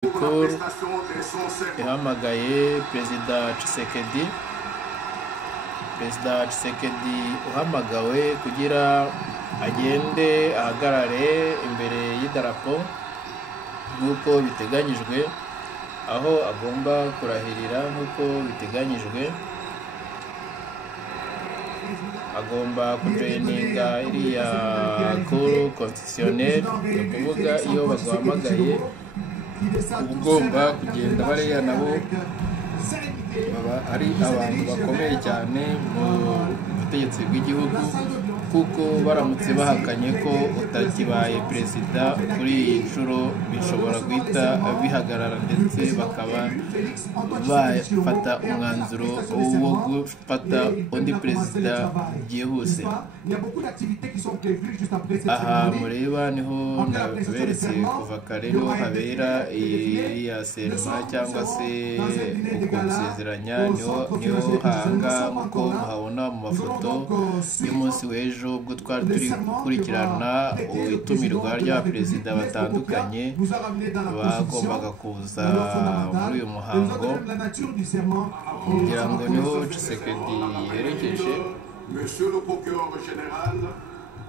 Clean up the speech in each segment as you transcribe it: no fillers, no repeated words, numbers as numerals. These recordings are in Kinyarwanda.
Cour ihamagaye Perezida Tshisekedi uhamagawe kugira agende ahagarare imbere y'idarapo nk'uko biteganyijwe, aho agomba kurahirira nk'uko biteganyijwe. Agomba kujoyininga iriya Cour constitutionnelle, ni ukuvuga iyo baguhamagaye uba ugomba kugenda. Bariya nabo baba ari abantu bakomeye cyane mu butegetsi bw'igihugu, kuko baramutse bahakanye ko utakibaye perezida kuri iyi nshuro bishobora guhita bihagarara, ndetse bakaba bafata umwanzuro wo gufata undi perezida byihuse. Aha mureba niho naberetse kuva kare, niho habera iriya serema cyangwa se uko gusezeranya, niho hanga nk'uko muhabona mu mafoto y'umunsi w'ejo, ubwo twari turi gukurikirana itumirwa ry'abaperezida batandukanye bagombaga kuza muri uyu muhango, kugira ngo niho Tshisekedi yerekeje. Monsieur le procureur général,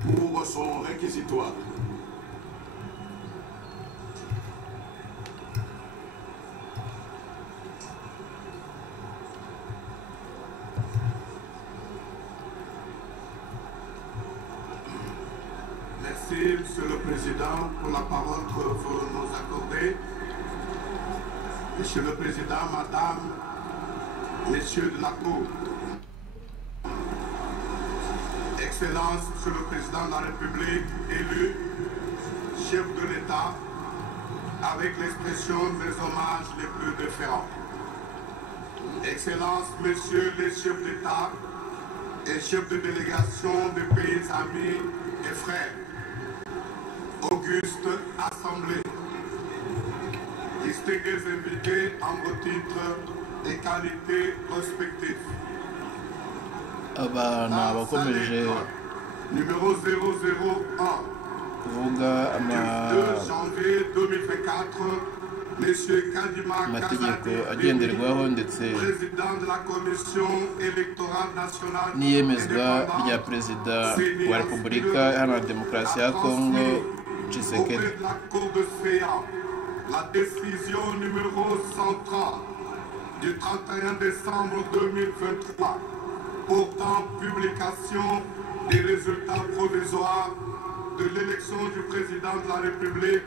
pour son réquisitoire. Merci, Monsieur le Président, pour la parole que vous nous accordez. Monsieur le Président, Madame, Messieurs de la Cour, Excellence, Monsieur le Président de la République, élu, chef de l'État, avec l'expression des hommages les plus déférents. Excellence, Messieurs les chefs d'État et chefs de délégation des pays amis et frères, auguste assemblée, distingués invités en vos titres et qualités respectives. Abana bakomeje numéro 001 kuvuga janvier 2024, Monsieur Kadima amategeko agenderwaho ndetse président de la commission électorale nationale n'iyemezwa rya perezida wa Repubulika Iharanira Demokarasi ya Kongo Tshisekedi. la Cour de séance, la décision numéro 130 du 31 décembre 2023 portant publication des résultats provisoires de l'élection du président de la République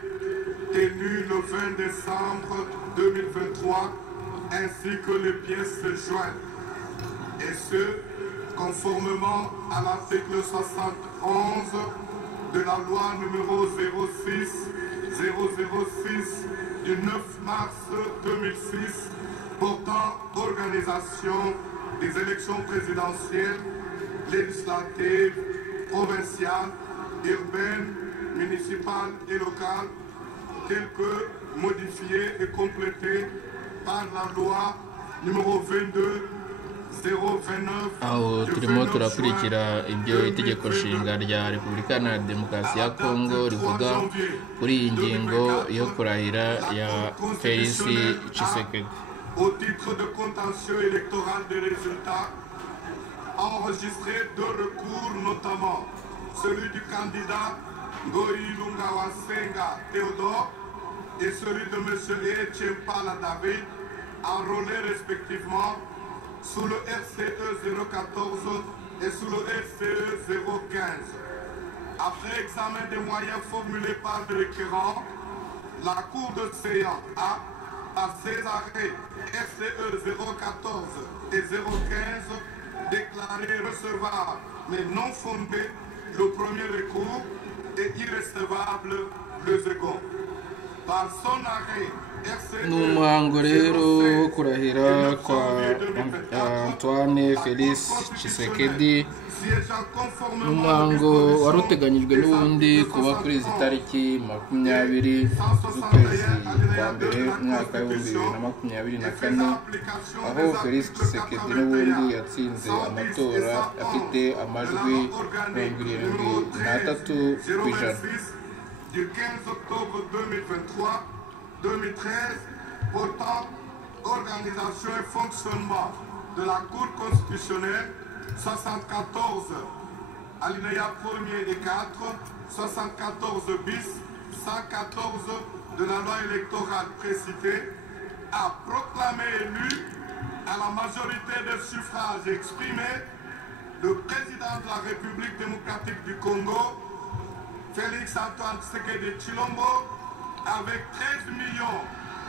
tenue le 20 décembre 2023, ainsi que les pièces jointes, et ce, conformément à l'article 71 de la loi numéro 006 du 9 mars 2006 portant organisation des élections présidentielles, législatives, provinciales, urbaines, municipales et locales, telles que modifiées et complétées par la loi numéro 22/029. Aho turimo turakurikira ibyo itegeko nshinga rya Repubulika Iharanira Demokarasi ya Kongo rivuga kuri iyi ngingo yo kurahira ya Félix Tshisekedi. Au titre de contentieux électoral des résultats, enregistré deux recours, notamment celui du candidat Ngoyi Lungawasenga Théodore et celui de M. Echempala David, enrôlés respectivement sous le RCE 014 et sous le RCE 015. Après examen des moyens formulés par le requérant, la Cour de séance a, par ses arrêts RCE 014 et 015, déclaré recevable mais non fondé le premier recours et irrecevable le second. Par son arrêt N'umuhango rero wo kurahira kwa Antoine Félix Tshisekedi, n'umuhango wari uteganyijwe n'ubundi kuba kuri izi tariki 20 z'ukwezi kwa mbere umwaka w'2024, aho Félix Tshisekedi n'ubundi yatsinze amatora afite amajwi 73%. du 15 octobre 2023 2013 portant organisation et fonctionnement de la Cour constitutionnelle, 74 alinéa 1er et 4, 74 bis, 114 de la loi électorale précitée, a proclamé élu à la majorité des suffrages exprimés le président de la République démocratique du Congo, Félix Antoine Tshisekedi Tshilombo, avec 13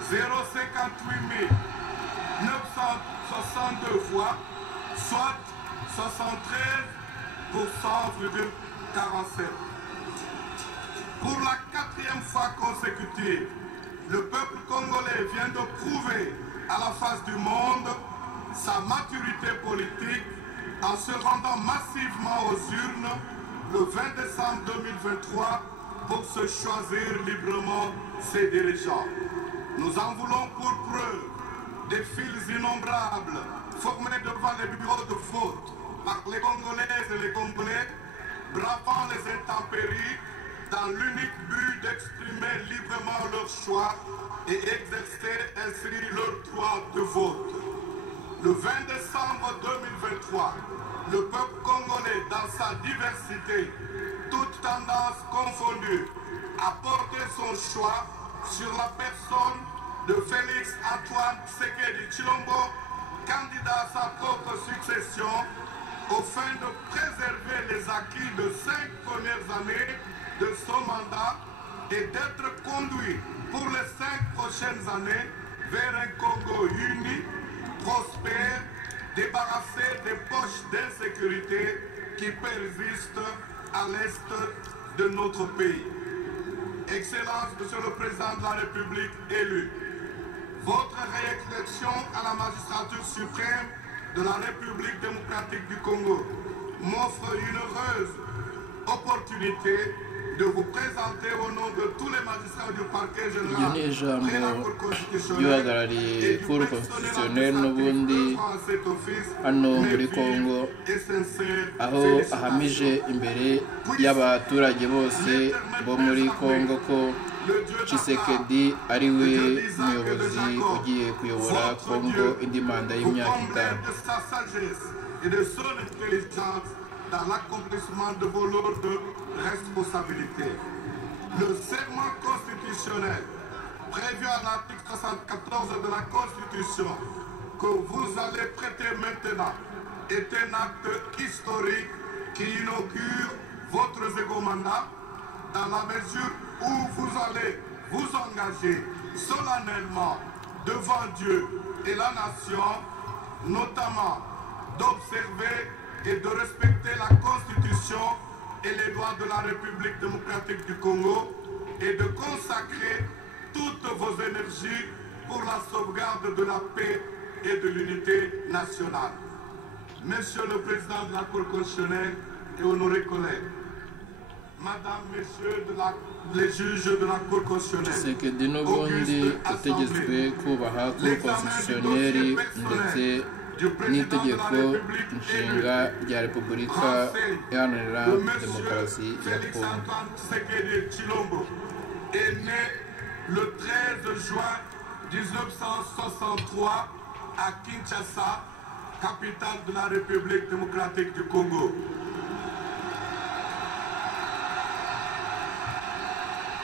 058 962 voix, soit 73,47%. Pour la 4e fois consécutive, le peuple congolais vient de prouver à la face du monde sa maturité politique en se rendant massivement aux urnes le 20 décembre 2023 pour se choisir librement ses dirigeants. Nous en voulons pour preuve des files innombrables formés devant les bureaux de vote par les Congolaises et les Congolais, bravant les intempéries dans l'unique but d'exprimer librement leur choix et exercer ainsi leur droit de vote. Le 20 décembre 2023, le peuple congolais, dans sa diversité, toutes tendances confondues, a porté son choix sur la personne de Félix Antoine Tshisekedi Tshilombo, candidat à sa propre succession, au fin de préserver les acquis de 5 premières années de son mandat et d'être conduit pour les 5 prochaines années vers un Congo uni, prospère, débarrassé des poches d'insécurité qui persistent à l'est de notre pays. Excellence, Monsieur le Président de la République élu, votre réélection à la magistrature suprême de la République démocratique du Congo m'offre une heureuse opportunité de vous présenter au nom de tous les magistrats du parquet général et la Cour constitutionnelle et du personnel n'ubundi hano muri Congo aho ahamije imbere y'abaturage bose bo muri Congo ko Tshisekedi ari we muyobozi ugiye kuyobora Congo indi manda y'imyaka 5 dans l'accomplissement de vos lourdes responsabilités. Le serment constitutionnel prévu à l'article 74 de la Constitution que vous allez prêter maintenant est un acte historique qui inaugure votre second mandat dans la mesure où vous allez vous engager solennellement devant Dieu et la nation, notamment d'observer et de respecter la Constitution et les lois de la République démocratique du Congo et de consacrer toutes vos énergies pour la sauvegarde de la paix et de l'unité nationale. Monsieur le Président de la Cour constitutionnelle et honorés collègues, Madame, Messieurs les juges de la Cour constitutionnelle, Tshisekedi n'ubundi utegetswe kubaha Cour constitutionnelle ndetse n'itegeko nshinga rya Repubulika Iharanira Demokarasi ya Congo. Est né le 13 juin 1963 à Kinshasa, capitale de la République démocratique du Congo.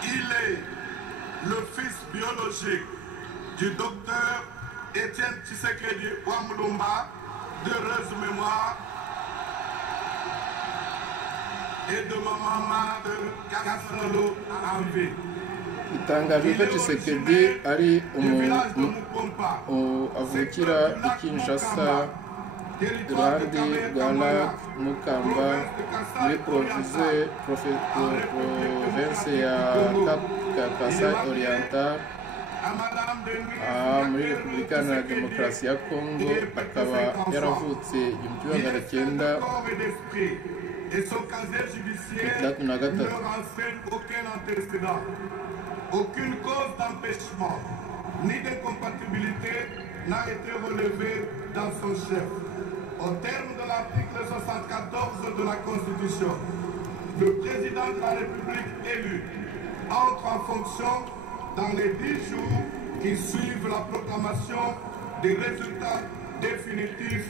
Il est le fils biologique du docteur Étienne Tshisekedi Wamulumba, d'heureuse mémoire, et de maman Made Kasralo Amvi. Itangaje ko Tshisekedi ari avukira i Kinshasa iruhande rwa Lac Mukamba muri province ya Kasai Oriental muri Repubulika Iharanira Demokarasi ya Congo, akaba yaravutse 1963. Aucune cause d'empêchement ni d'incompatibilité n'a été relevée dans son chef. Au terme de l'article 74 de la Constitution, le président de la République élu entre en fonction dans les 10 jours qui suivent la proclamation des résultats définitifs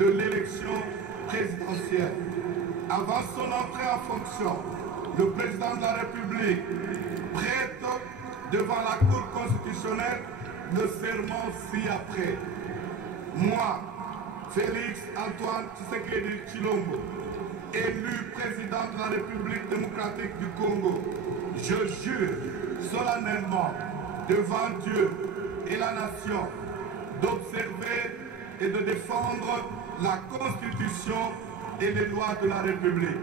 de l'élection présidentielle. Avant son entrée en fonction, le président de la République prête devant la Cour constitutionnelle le serment ci-après. Moi, Félix Antoine Tshisekedi Tshilombo, élu président de la République démocratique du Congo, je jure solennellement devant Dieu et la nation d'observer et de défendre la Constitution et les lois de la République,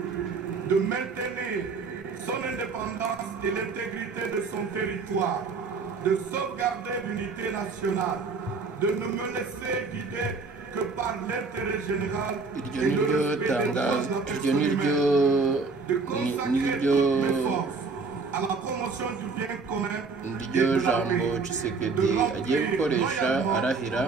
de maintenir son indépendance et l'intégrité de son territoire, de sauvegarder l'unité nationale, de ne me laisser guider que par l'intérêt général et le respect des droits de la personne humaine, de consacrer toutes mes forces à la promotion du bien commun et de la paix, Tshisekedi agiye gukoresha arahira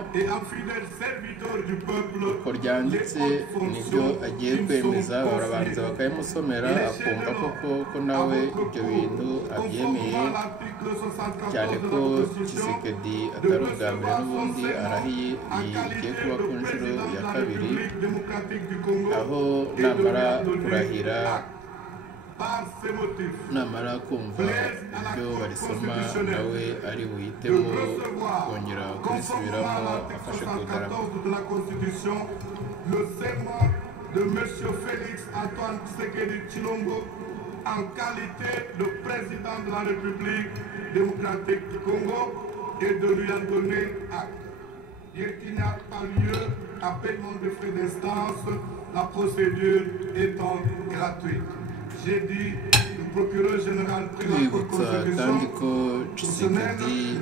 uko ryanditse nibyo agiye kwemeza, barabanza bakabimusomera akumva koko nawe ibyo bintu abyemeye, cyane ko Tshisekedi atari ubwa mbere n'ubundi arahiye, igiye kuba ku nshuro ya kabiri, aho namara kurahira namara kumva ibyo barisoma nawe ari buhitemo kongera kurisubiramo afashe ku idarapo. Le serment de M. Félix Antoine Tshisekedi Tshilombo en qualité de président de la République démocratique du Congo et de lui en donner acte. Bien qu'il n'y a pas lieu à paiement de frais d'instance, la procédure étant gratuite. J'ai dit, le procureur général prit la constitution Tshisekedi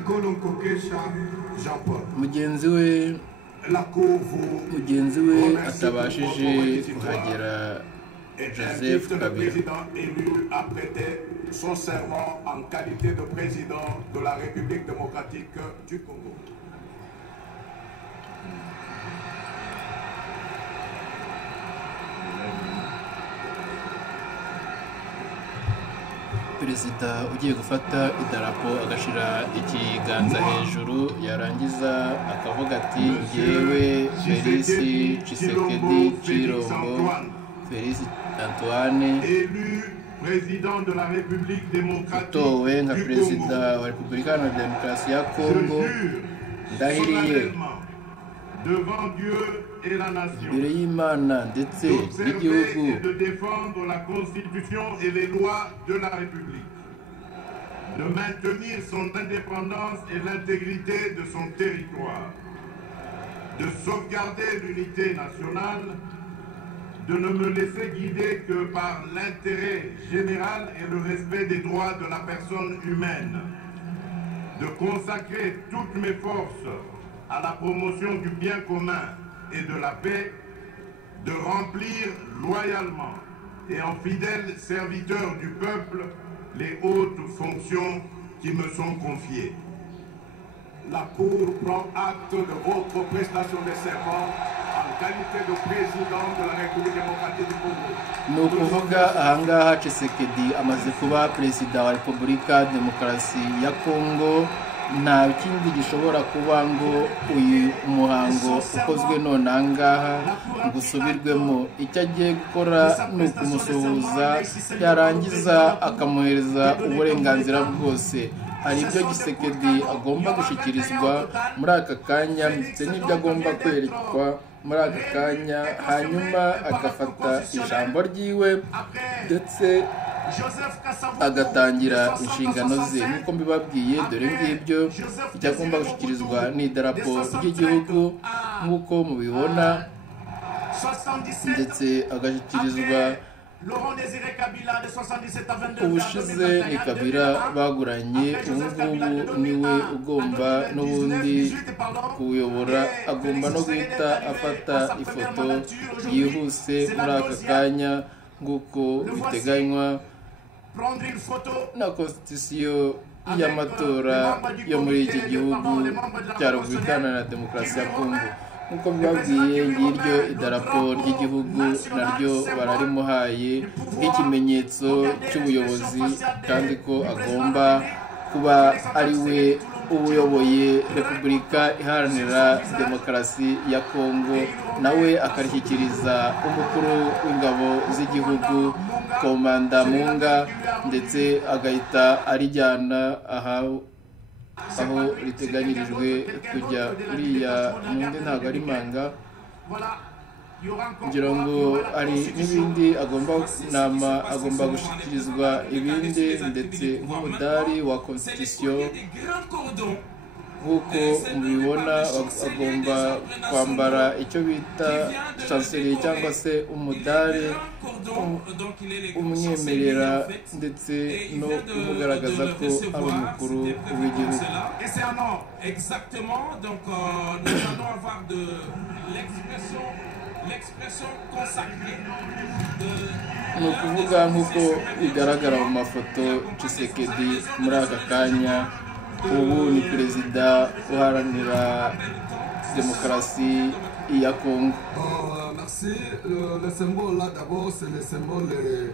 Jean-Paul. mugenzi we atabashije kuhagera Joseph Kabila. Élu a prêté son serment en qualité de président de la République démocratique du Congo. Perezida ugiye gufata idarapo agashyira ikiganza hejuru, yarangiza akavuga ati njyewe Félix Tshisekedi Tshilombo, Félix Antoine utowe nka perezida wa Repubulika Iharanira Demokarasi ya Kongo, ndahiriye imbere y'Imana ndetse n'igihugu de défendre la Constitution et les lois de la République, de maintenir son indépendance et l'intégrité de son territoire, de sauvegarder l'unité nationale, de ne me laisser guider que par l'intérêt général et le respect des droits de la personne humaine, de consacrer toutes mes forces à la promotion du bien commun et de la paix, de remplir loyalement et en fidèle serviteur du peuple les hautes fonctions qui me sont confiées. La Cour prend acte de votre prestation de serment en qualité de président de la République démocratique du Congo. ni ukuvuga ahangaha Tshisekedi amaze kuba perezida wa Repubulika Demokarasi ya Kongo, nta kindi gishobora kuba ngo uyu muhango ukozwe none ahangaha ngo usubirwemo. Icyo agiye gukora ni ukumusuhuza, yarangiza akamuhereza uburenganzira bwose. Hari ibyo Tshisekedi agomba gushyikirizwa muri aka kanya ndetse n'ibyo agomba kwerekwa muri aka kanya, hanyuma agafata ijambo ryiwe ndetse agatangira inshingano ze nk'uko mbibabwiye. Dore ngibyo icyo agomba gushyikirizwa n'idarapo ry'igihugu nk'uko mubibona, ndetse agashyikirizwa ubushize ni Kabila baguranye, ubungubu niwe ugomba n'ubundi kuwuyobora. Agomba no guhita afata ifoto yihuse muri aka kanya nk'uko biteganywa na konstitusiyo y'amatora yo muri iki gihugu cya Repubulika Iharanira Demokarasi ya Kongo. nk'uko mbibabwiye, ngiryo idarapo ry'igihugu naryo bararimuhaye nk'ikimenyetso cy'ubuyobozi, kandi ko agomba kuba ari we uyoboye Repubulika Iharanira Demokarasi ya Kongo, nawe akarishyikiriza umukuru w'ingabo z'igihugu Komanda Munga, ndetse agahita arijyana aho riteganyirijwe kujya uriya n'undi ntabwo ari Manga, ngira ngo hari n'ibindi agomba gushyikirizwa ibindi, ndetse nk'umudari wa constitution nk'uko mubibona agomba kwambara icyo bita chancelier cyangwa se umudari umwemerera ndetse no kumugaragaza ko ari umukuru w'igihugu. Ni ukuvuga nk'uko bigaragara mu mafoto, Tshisekedi muri aka kanya ubu ni perezida uharanira demokarasi ya Kongo. Merci. Le symbole là d'abord, c'est le symbole de